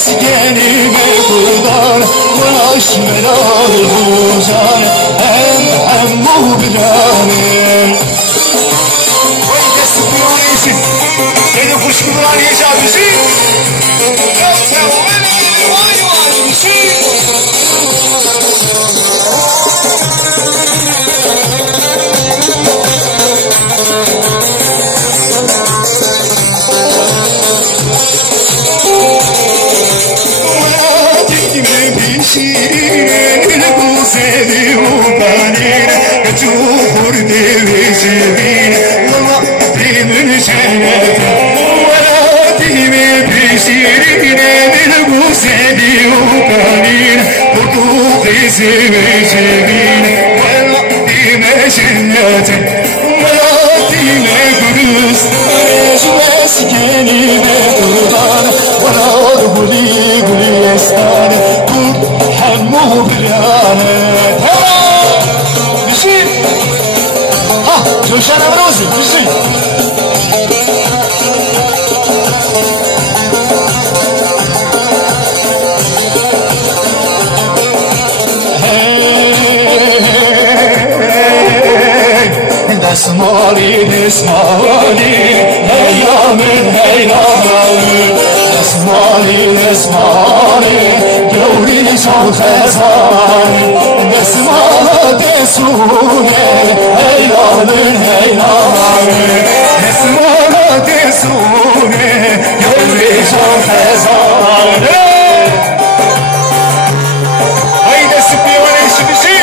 مسكني بقدار ولاش ملال البوزان هم بلاني ويدا سبيونيشن كانوا خوش كبراني جابزي يا ولي واي واي مشي شيرين البوسيدي وبانين كتوخر ديوي جبين والله دي من شنته ولا ديمي بشيرين البوسيدي وبانين كتوخر ديوي جبين والله دي من شنته ولا ديمي برس مسكيني بقدار ولا قولي قولي استاني همه بلانه بشي ها جوشان امروزي بشي اسمالي اسمالي هيا من هيا اسمالي اسمالي جوري شو خزاني اسمالي تسوني هيا من هيا اسمالي تسوني جوري شو خزاني هيدا سبيوني شبشي